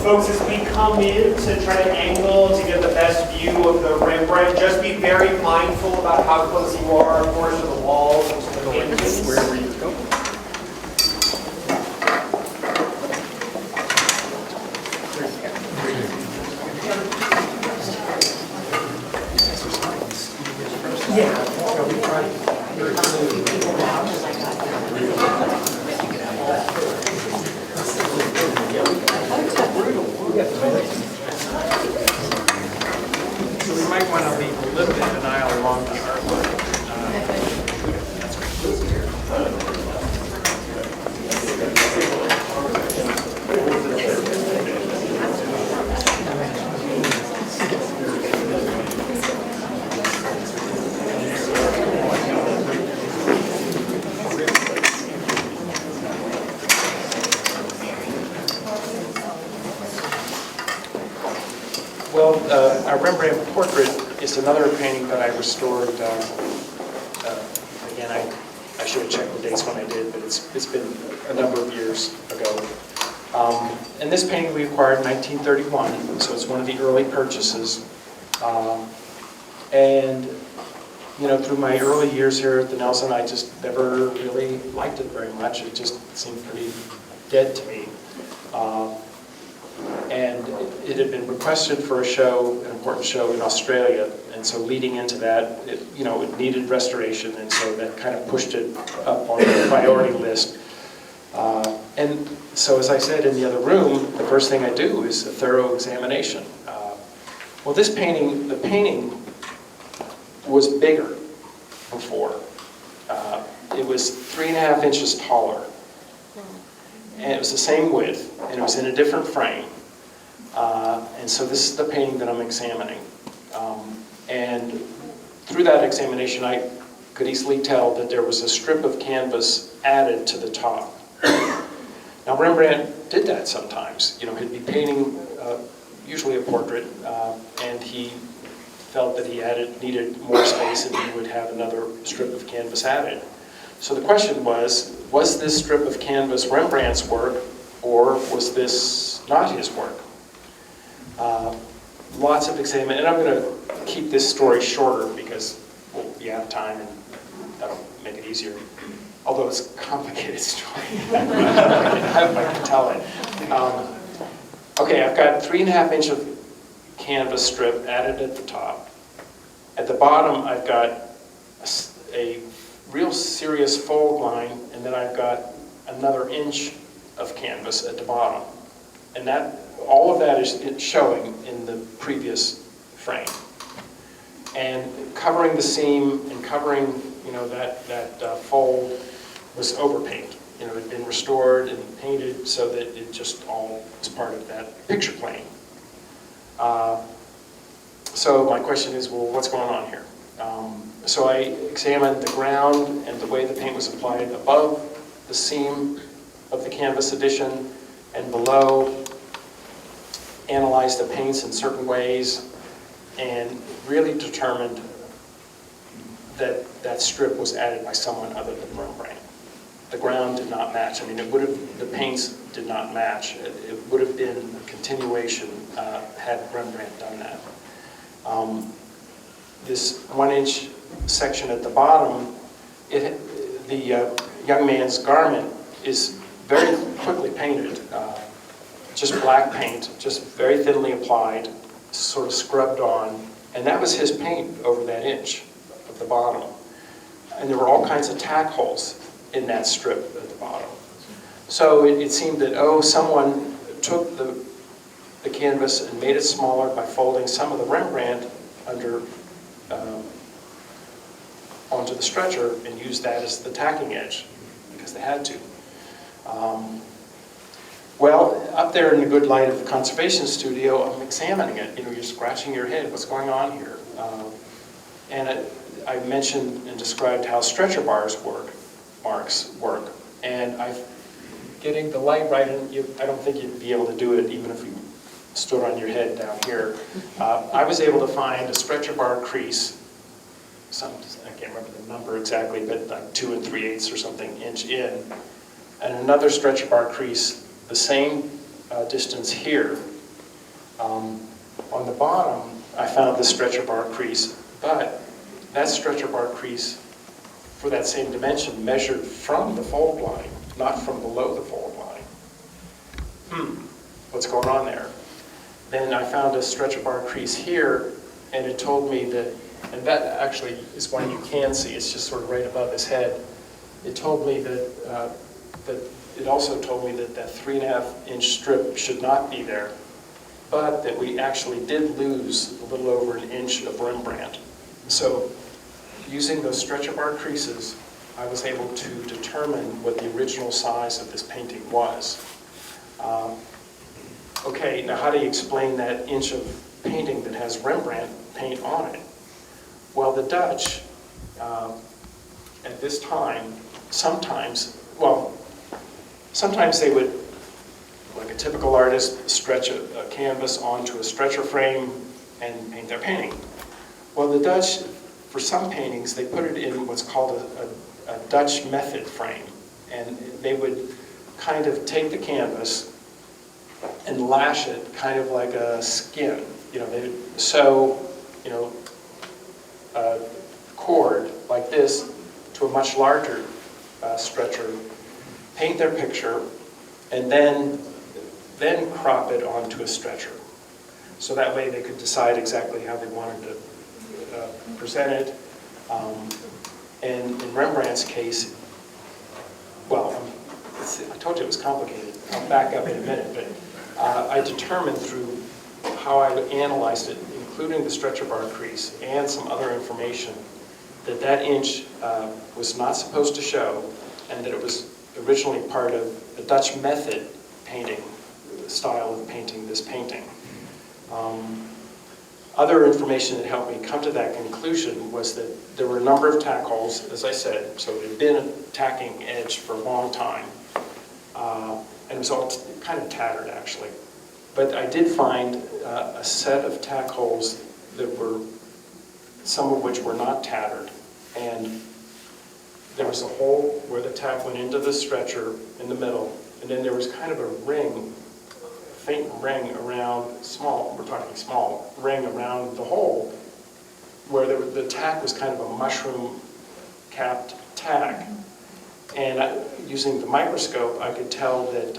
Folks, as we come in to try to angle to get the best view of the Rembrandt, just be very mindful about how close you are, of course, to the walls and to the paintings. Wherever you go. So we might want to leave a little bit of an aisle along the art line. Well, our Rembrandt Portrait is another painting that I restored. Again, I should have checked the dates when I did, but it's been a number of years ago. And this painting we acquired in 1931, so it's one of the early purchases. And you know, through my early years here at the Nelson, I just never really liked it very much. It just seemed pretty dead to me. And it had been requested for a show, an important show in Australia, and so leading into that, it needed restoration, and so that kind of pushed it up on the priority list. And so, as I said in the other room, the first thing I do is a thorough examination. Well, this painting, the painting was bigger before. It was 3.5 inches taller, and it was the same width, and it was in a different frame. And so this is the painting that I'm examining. And through that examination, I could easily tell that there was a strip of canvas added to the top. Now, Rembrandt did that sometimes. You know, he'd be painting usually a portrait, and he felt that he needed more space, and he would have another strip of canvas added. So the question was this strip of canvas Rembrandt's work, or was this not his work? Lots of examination, and I'm going to keep this story shorter because we'll be out of time, and that'll make it easier. Although it's a complicated story, I can tell it. Okay, I've got 3.5 inch of canvas strip added at the top. At the bottom, I've got a real serious fold line, and then I've got another inch of canvas at the bottom. And that, all of that is showing in the previous frame. And covering the seam and covering, you know, that fold was overpaint. You know, it had been restored and painted so that it just all was part of that picture plane. So my question is, well, what's going on here? So I examined the ground and the way the paint was applied above the seam of the canvas addition and below, analyzed the paints in certain ways, and really determined that that strip was added by someone other than Rembrandt. The ground did not match. I mean, the paints did not match. It would have been a continuation had Rembrandt done that. This 1 inch section at the bottom, the young man's garment is very quickly painted. Just black paint, just very thinly applied, sort of scrubbed on, and that was his paint over that inch at the bottom. And there were all kinds of tack holes in that strip at the bottom. So it seemed that, someone took the canvas and made it smaller by folding some of the Rembrandt onto the stretcher and used that as the tacking edge, because they had to. Well, up there in the good light of the conservation studio, I'm examining it. You know, you're scratching your head, what's going on here? And I mentioned and described how stretcher marks work. And getting the light right, and I don't think you'd be able to do it even if you stood on your head down here. I was able to find a stretcher bar crease, I can't remember the number exactly, but like 2 3/8 or something inch in, and another stretcher bar crease the same distance here. On the bottom, I found the stretcher bar crease, but that stretcher bar crease for that same dimension measured from the fold line, not from below the fold line. What's going on there? Then I found a stretcher bar crease here, and it told me that, and that actually is one you can see, it's just sort of right above his head. It told me that, it also told me that that 3.5 inch strip should not be there. but that we actually did lose a little over an inch of Rembrandt. So using those stretcher bar creases, I was able to determine what the original size of this painting was. Okay, now how do you explain that inch of painting that has Rembrandt paint on it? Well, the Dutch, at this time, sometimes they would, like a typical artist, stretch a canvas onto a stretcher frame and paint their painting. Well, the Dutch, for some paintings, they put it in what's called a Dutch method frame. And they would kind of take the canvas and lash it kind of like a skin. You know, they would sew, you know, a cord like this to a much larger stretcher, paint their picture, and then crop it onto a stretcher. So that way they could decide exactly how they wanted to present it. And in Rembrandt's case, well, I told you it was complicated. I'll back up in a minute, but I determined through how I analyzed it, including the stretcher bar crease and some other information, that that inch was not supposed to show, and that it was originally part of the Dutch method painting, style of painting this painting. Other information that helped me come to that conclusion was that there were a number of tack holes, as I said, so it had been a tacking edge for a long time, and it was all kind of tattered actually. But I did find a set of tack holes that were, some of which were not tattered, and there was a hole where the tack went into the stretcher in the middle, and then there was kind of a ring, faint ring around, small, we're talking small, ring around the hole, where the tack was kind of a mushroom-capped tack. And using the microscope, I could tell that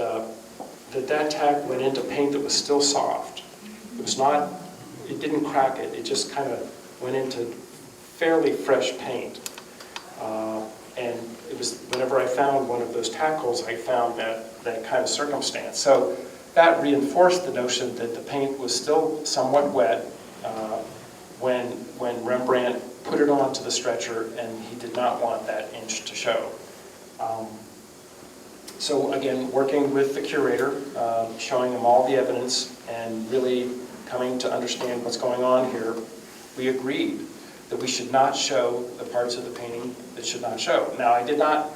that tack went into paint that was still soft. It was not, it didn't crack it, it just kind of went into fairly fresh paint. And it was, whenever I found one of those tack holes, I found that kind of circumstance. So that reinforced the notion that the paint was still somewhat wet when Rembrandt put it onto the stretcher, and he did not want that inch to show. So again, working with the curator, showing him all the evidence, and really coming to understand what's going on here, we agreed that we should not show the parts of the painting that should not show. Now, I did not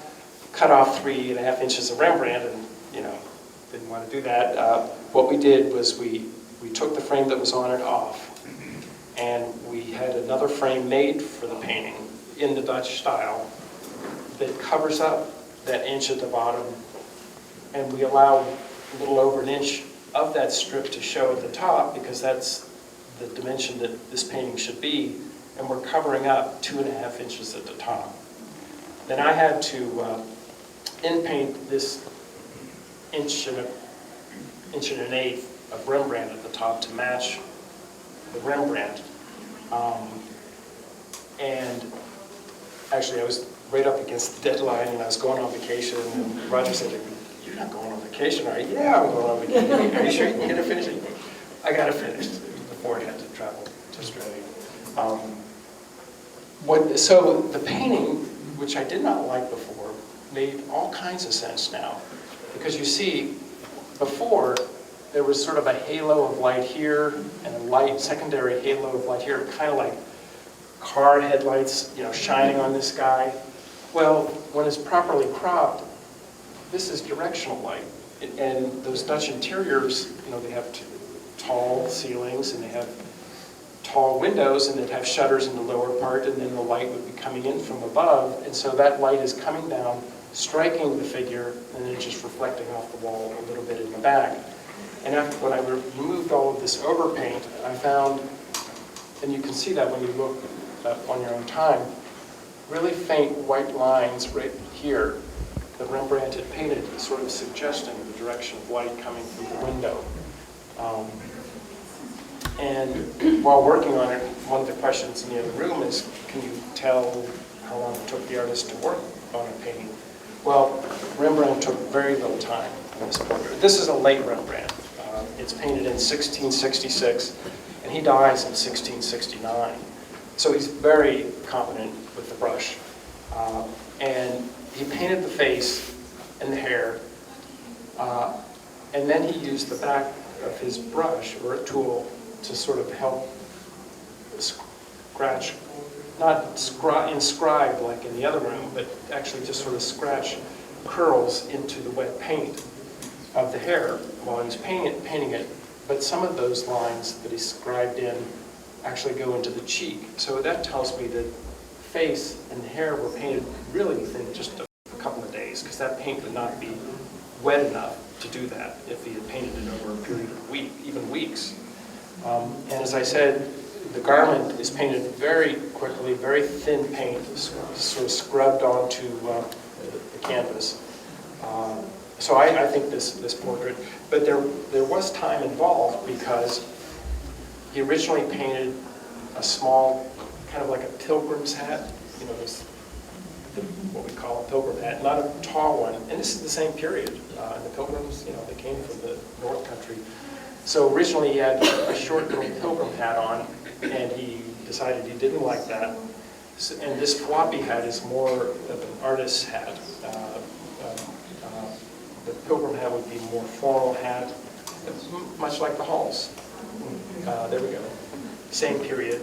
cut off 3.5 inches of Rembrandt, and didn't want to do that. What we did was we took the frame that was on it off, and we had another frame made for the painting in the Dutch style that covers up that inch at the bottom, and we allow a little over an inch of that strip to show at the top, because that's the dimension that this painting should be, and we're covering up 2.5 inches at the top. Then I had to in-paint this inch and an eighth of Rembrandt at the top to match the Rembrandt. And actually I was right up against the deadline, and I was going on vacation, and Roger said to me, "You're not going on vacation, are you?" "Yeah, I'm going on vacation." "Are you sure you can get it finished?" I got it finished before I had to travel to Australia. So the painting, which I did not like before, made all kinds of sense now. Because you see, before, there was sort of a halo of light here, and a secondary halo of light here, kind of like car headlights, shining on this guy. Well, when it's properly cropped, this is directional light. And those Dutch interiors, they have tall ceilings, and they have tall windows, and they'd have shutters in the lower part, and then the light would be coming in from above, and so that light is coming down, striking the figure, and then just reflecting off the wall a little bit in the back. And when I removed all of this overpaint, I found, and you can see that when you look on your own time, really faint white lines right here that Rembrandt had painted, sort of suggesting the direction of light coming through the window. And while working on it, one of the questions in the other room is, can you tell how long it took the artist to work on a painting? Well, Rembrandt took very little time on this portrait. This is a late Rembrandt. It's painted in 1666, and he dies in 1669. So he's very competent with the brush. And he painted the face and the hair, and then he used the back of his brush or a tool to sort of help scratch, not inscribe like in the other room, but actually just sort of scratch curls into the wet paint of the hair while he was painting it. But some of those lines that he scribed in actually go into the cheek. So that tells me that face and hair were painted really within just a couple of days, because that paint would not be wet enough to do that if he had painted it over a period of even weeks. And as I said, the garment is painted very quickly, very thin paint, sort of scrubbed onto the canvas. So I think this portrait, but there was time involved, because he originally painted a small, kind of like a pilgrim's hat, you know, what we call a pilgrim hat, not a tall one. And this is the same period. And the pilgrims, you know, they came from the North Country. So originally he had a short little pilgrim hat on, and he decided he didn't like that. So, and this floppy hat is more of an artist's hat. The pilgrim hat would be a more formal hat, much like the Halls. There we go. Same period.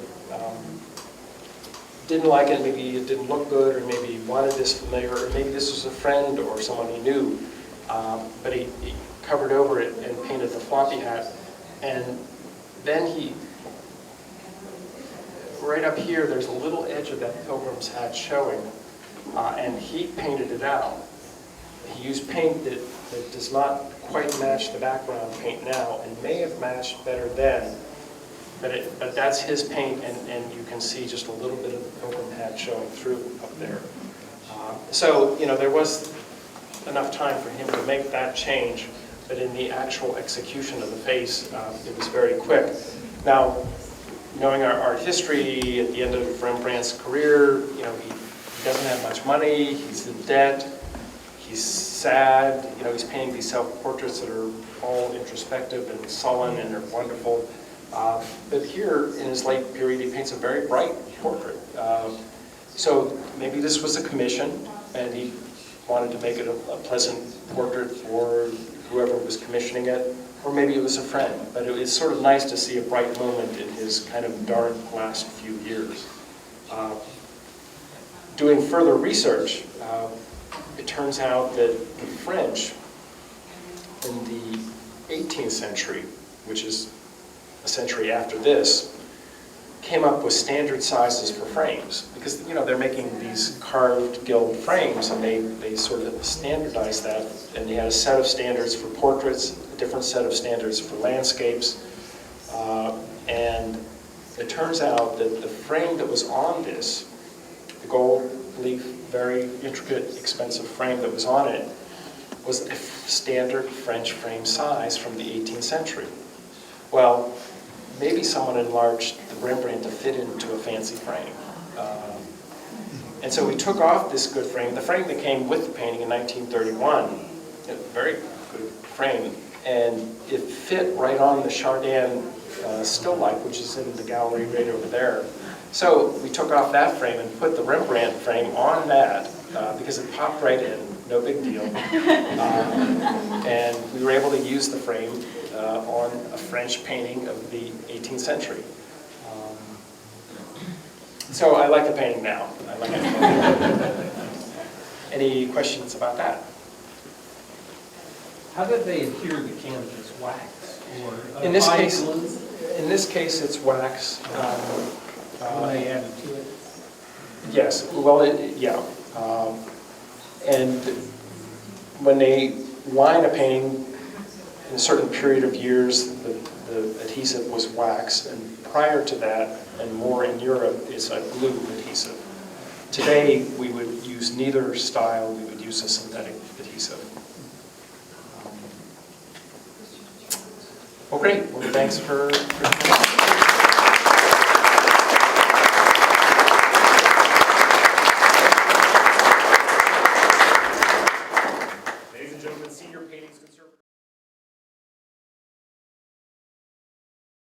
Didn't like it, maybe it didn't look good, or maybe he wanted this familiar, or maybe this was a friend or someone he knew. But he covered over it and painted the floppy hat. And then right up here, there's a little edge of that pilgrim's hat showing, and he painted it out. He used paint that does not quite match the background paint now, and may have matched better then, but that's his paint, and you can see just a little bit of the pilgrim hat showing through up there. So, you know, there was enough time for him to make that change, but in the actual execution of the face, it was very quick. Now, knowing our art history, at the end of Rembrandt's career, you know, he doesn't have much money, he's in debt, he's sad, you know, he's painting these self-portraits that are all introspective and sullen and they're wonderful. But here, in his late period, he paints a very bright portrait. So maybe this was a commission, and he wanted to make it a pleasant portrait for whoever was commissioning it, or maybe it was a friend. But it was sort of nice to see a bright moment in his kind of dark last few years. Doing further research, it turns out that the French in the 18th century, which is a century after this, came up with standard sizes for frames, because, you know, they're making these carved gilt frames, and they sort of standardized that, and they had a set of standards for portraits, a different set of standards for landscapes, and it turns out that the frame that was on this, the gold leaf, very intricate, expensive frame that was on it, was a standard French frame size from the 18th century. Well, maybe someone enlarged the Rembrandt to fit into a fancy frame. And so we took off this good frame, the frame that came with the painting in 1931, a very good frame, and it fit right on the Chardin still life, which is in the gallery right over there. So we took off that frame and put the Rembrandt frame on that, because it popped right in, no big deal. And we were able to use the frame on a French painting of the 18th century. So I like the painting now. I like it. Any questions about that? How did they adhere the canvas? Wax or In this fine case, glue? in this case, it's wax. When they added to it? Yes. Well, yeah. And when they line a painting in a certain period of years, the adhesive was wax, and prior to that, and more in Europe, it's a glue adhesive. Today, we would use neither style. We would use a synthetic adhesive. Well, great. Well, thanks for